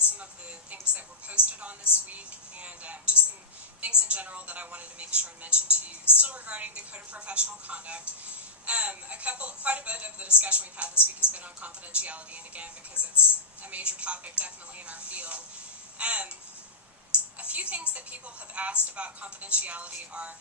some of the things that were posted on this week, and just some things in general that I wanted to make sure and mention to you, still regarding the Code of Professional Conduct. Quite a bit of the discussion we've had this week has been on confidentiality, and again, because it's a major topic definitely in our field. A few things that people have asked about confidentiality are,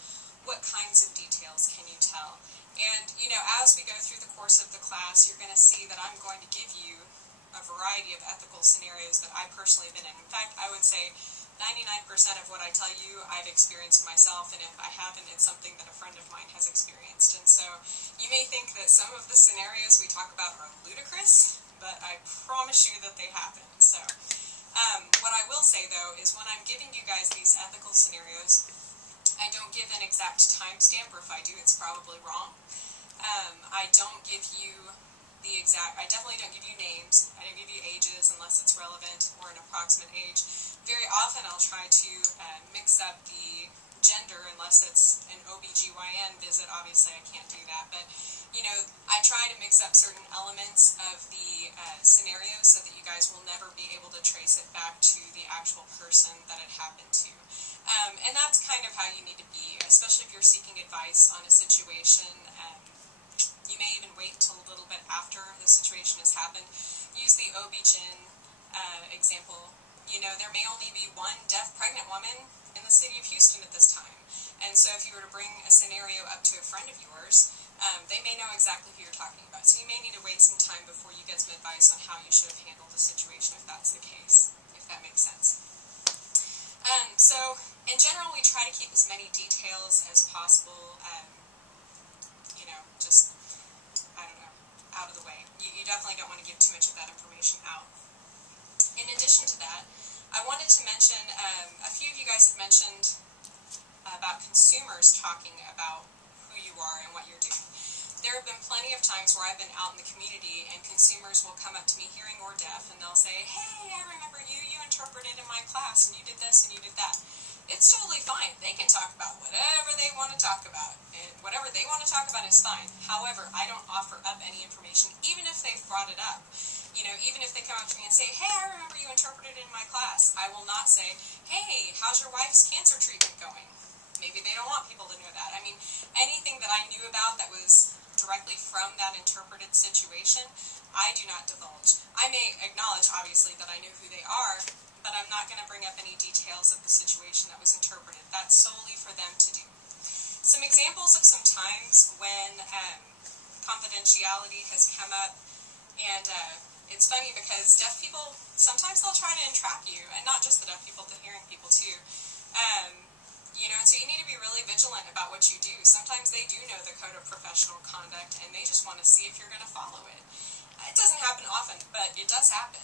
what kinds of details can you tell? And, you know, as we go through the course of the class, you're going to see that I'm going to give you a variety of ethical scenarios that I personally have been in. In fact, I would say 99% of what I tell you I've experienced myself, and if I haven't, it's something that a friend of mine has experienced. And so you may think that some of the scenarios we talk about are ludicrous, but I promise you that they happen. So what I will say, though, is when I'm giving you guys these ethical scenarios, I don't give an exact timestamp, or if I do, it's probably wrong. I don't give you I definitely don't give you names. I don't give you ages unless it's relevant or an approximate age. Very often I'll try to mix up the gender unless it's an OBGYN visit. Obviously I can't do that, but you know, I try to mix up certain elements of the scenario so that you guys will never be able to trace it back to the actual person that it happened to. And that's kind of how you need to be, especially if you're seeking advice on a situation. You may even wait till a little bit after the situation has happened. Use the OB-GYN example. You know, there may only be one deaf pregnant woman in the city of Houston at this time. And so if you were to bring a scenario up to a friend of yours, they may know exactly who you're talking about. So you may need to wait some time before you get some advice on how you should have handled the situation if that's the case, if that makes sense. So in general, we try to keep as many details as possible, you know, just, I don't know, out of the way. You definitely don't want to give too much of that information out. In addition to that, I wanted to mention, a few of you guys have mentioned about consumers talking about who you are and what you're doing. There have been plenty of times where I've been out in the community and consumers will come up to me, hearing or deaf, and they'll say, hey, I remember you interpreted in my class, and you did this and you did that. It's totally fine. They can talk about whatever they want to talk about, and whatever they want to talk about is fine. However, I don't offer up any information, even if they've brought it up. You know, even if they come up to me and say, hey, I remember you interpreted in my class, I will not say, hey, how's your wife's cancer treatment going? Maybe they don't want people to know that. I mean, anything that I knew about that was directly from that interpreted situation, I do not divulge. I may acknowledge, obviously, that I knew who they are, but I'm not going to bring up any details of the situation that was interpreted. That's solely for them to do. Some examples of some times when confidentiality has come up, and it's funny because deaf people, sometimes they'll try to entrap you, and not just the deaf people, the hearing people too. You know, and so you need to be really vigilant about what you do. Sometimes they do know the Code of Professional Conduct, and they just want to see if you're going to follow it. It doesn't happen often, but it does happen.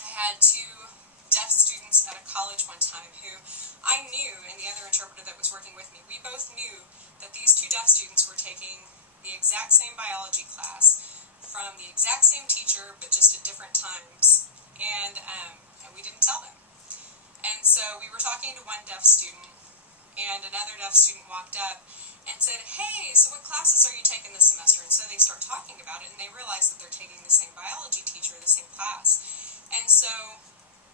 I had two deaf students at a college one time who I knew, and the other interpreter that was working with me, we both knew that these two deaf students were taking the exact same biology class from the exact same teacher, but just at different times, and we didn't tell them. And so we were talking to one deaf student, and another deaf student walked up and said, hey, so what classes are you taking this semester? And so they start talking about it, and they realize that they're taking the same biology teacher, the same class. And so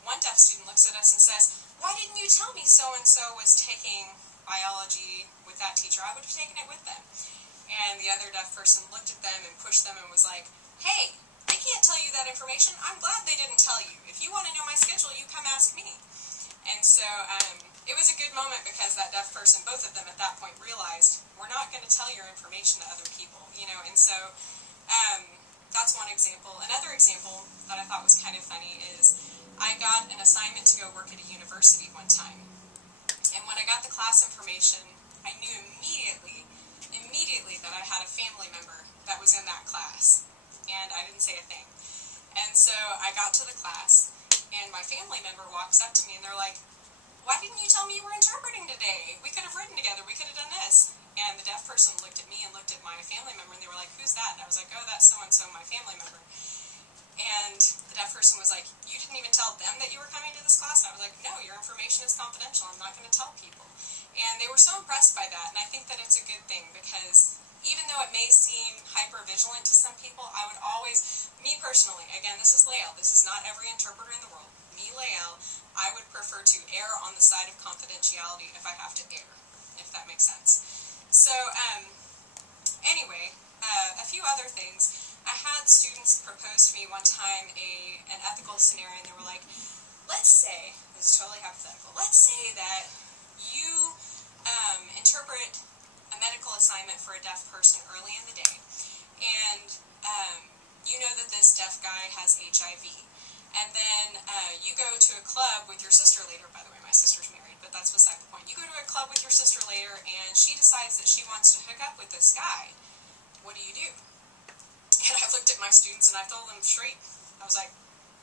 one deaf student looks at us and says, why didn't you tell me so-and-so was taking biology with that teacher? I would have taken it with them. And the other deaf person looked at them and pushed them and was like, hey, they can't tell you that information. I'm glad they didn't tell you. If you want to know my schedule, you come ask me. And so it was a good moment because that deaf person, both of them at that point, realized we're not going to tell your information to other people, you know. And so that's one example. Another example that I thought was kind of funny is I got an assignment to go work at a university one time. And when I got the class information, I knew immediately that I had a family member that was in that class. And I didn't say a thing. And so I got to the class, and my family member walks up to me, and they're like, why didn't you tell me you were interpreting today? We could have written together. We could have done this. And the deaf person looked at me and looked at my family member, and they were like, who's that? And I was like, oh, that's so-and-so, my family member. And the deaf person was like, you didn't even tell them that you were coming to this class? And I was like, no, your information is confidential. I'm not going to tell people. And they were so impressed by that, and I think that it's a good thing, because even though it may seem hyper-vigilant to some people, I would always, me personally, again, this is Lael, this is not every interpreter in the world, me, Lael, I would prefer to err on the side of confidentiality if I have to err, if that makes sense. So, anyway, a few other things. I had students propose to me one time an ethical scenario, and they were like, let's say, this is totally hypothetical, let's say that you interpret a medical assignment for a deaf person early in the day, and you know that this deaf guy has HIV. And then you go to a club with your sister later. By the way, my sister's married, but that's beside the point. You go to a club with your sister later, and she decides that she wants to hook up with this guy. What do you do? And I looked at my students, and I told them straight. I was like,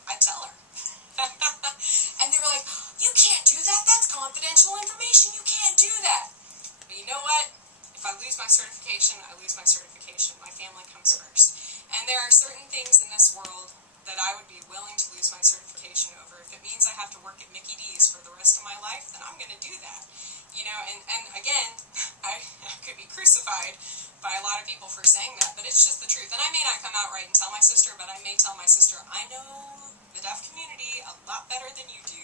I'd tell her. And they were like, you can't do that. That's confidential information. You can't do that. But you know what? If I lose my certification, I lose my certification. My family comes first. And there are certain things in this world that I would be willing to lose my certification over. If it means I have to work at Mickey D's for the rest of my life, then I'm going to do that. You know, and again, I could be crucified by a lot of people for saying that, but it's just the truth. And I may not come out right and tell my sister, but I may tell my sister, I know the deaf community a lot better than you do,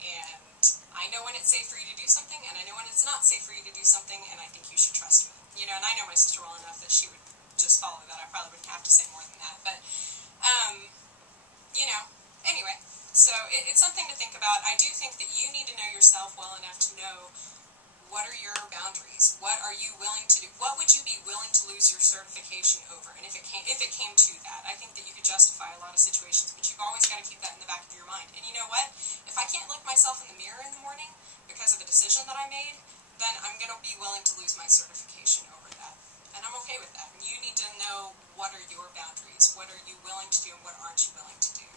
and I know when it's safe for you to do something, and I know when it's not safe for you to do something, and I think you should trust me. You know, and I know my sister well enough that she would just follow that. I probably wouldn't have to say more than that, but you know, anyway, so it's something to think about. I do think that you need to know yourself well enough to know what are your boundaries. What are you willing to do? What would you be willing to lose your certification over? And if it came to that, I think that you could justify a lot of situations, but you've always got to keep that in the back of your mind. And you know what? If I can't look myself in the mirror in the morning because of a decision that I made, then I'm going to be willing to lose my certification over that. And I'm okay with that. And you need to know what are your boundaries. What are you willing to do and what aren't you willing to do?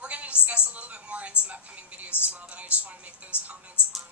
We're going to discuss a little bit more in some upcoming videos as well, but I just want to make those comments on